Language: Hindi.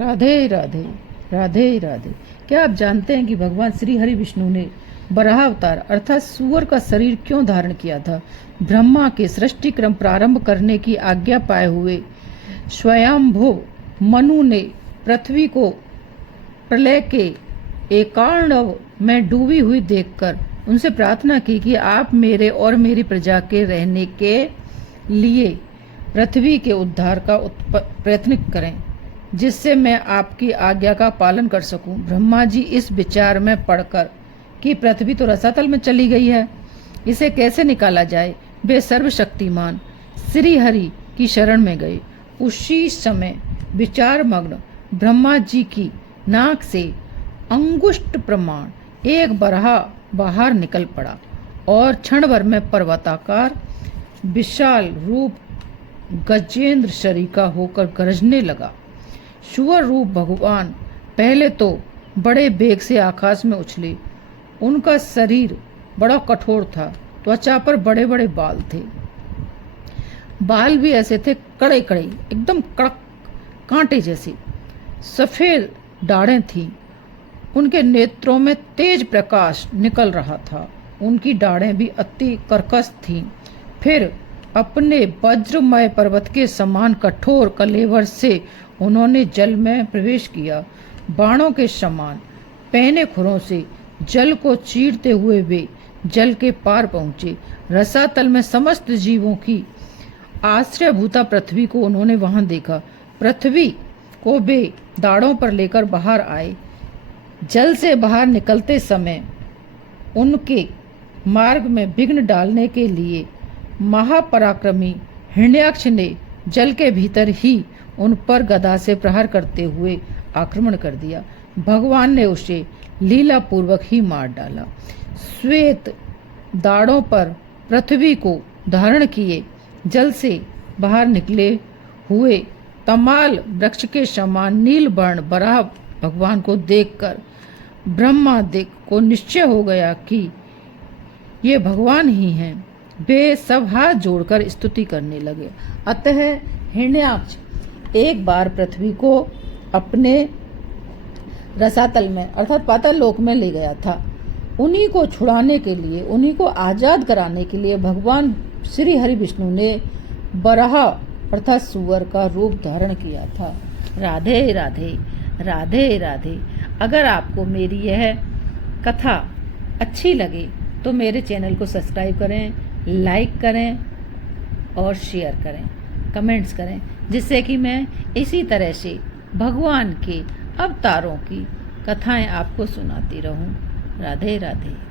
राधे राधे, राधे राधे। क्या आप जानते हैं कि भगवान श्री हरि विष्णु ने बराह अवतार अर्थात सूअर का शरीर क्यों धारण किया था? ब्रह्मा के सृष्टि क्रम प्रारंभ करने की आज्ञा पाए हुए स्वयंभू मनु ने पृथ्वी को प्रलय के एकार्णव में डूबी हुई देखकर उनसे प्रार्थना की कि आप मेरे और मेरी प्रजा के रहने के लिए पृथ्वी के उद्धार का प्रयत्न करें, जिससे मैं आपकी आज्ञा का पालन कर सकूं। ब्रह्मा जी इस विचार में पड़कर कि पृथ्वी तो रसातल में चली गई है, इसे कैसे निकाला जाए, वे सर्वशक्तिमान श्री हरि की शरण में गए। उसी समय विचार मग्न ब्रह्मा जी की नाक से अंगुष्ठ प्रमाण एक बराह बाहर निकल पड़ा और क्षण भर में पर्वताकार विशाल रूप गजेंद्र शरीका होकर गरजने लगा। सूअर रूप भगवान पहले तो बड़े बेग से आकाश में उछले। उनका शरीर बड़ा कठोर था, त्वचा पर बड़े बड़े बाल थे। बाल भी ऐसे थे कड़े कड़े, एकदम कड़क कांटे जैसे। सफेद दाढ़ें थीं। उनके नेत्रों में तेज प्रकाश निकल रहा था। उनकी दाढ़ें भी अति कर्कश थीं। फिर अपने वज्रमय पर्वत के समान कठोर कलेवर से उन्होंने जल में प्रवेश किया। बाणों के समान पहने खुरों से जल को चीरते हुए वे जल के पार पहुंचे। रसातल में समस्त जीवों की आश्रयभूता पृथ्वी को उन्होंने वहां देखा। पृथ्वी को वे दाढ़ों पर लेकर बाहर आए। जल से बाहर निकलते समय उनके मार्ग में विघ्न डालने के लिए महापराक्रमी हिरण्याक्ष ने जल के भीतर ही उन पर गदा से प्रहार करते हुए आक्रमण कर दिया। भगवान ने उसे लीला पूर्वक ही मार डाला। श्वेत दाढ़ों पर पृथ्वी को धारण किए जल से बाहर निकले हुए तमाल वृक्ष के समान नील वर्ण बराह भगवान को देखकर ब्रह्मादिक को निश्चय हो गया कि ये भगवान ही हैं। वे सब हाथ जोड़कर स्तुति करने लगे। अतः हिरण्याक्ष एक बार पृथ्वी को अपने रसातल में अर्थात पाताल लोक में ले गया था। उन्हीं को छुड़ाने के लिए, उन्हीं को आजाद कराने के लिए भगवान श्री हरि विष्णु ने बराह अर्थात सूअर का रूप धारण किया था। राधे राधे, राधे राधे। अगर आपको मेरी यह कथा अच्छी लगे तो मेरे चैनल को सब्सक्राइब करें, लाइक करें और शेयर करें, कमेंट्स करें, जिससे कि मैं इसी तरह से भगवान के अवतारों की कथाएं आपको सुनाती रहूं। राधे राधे।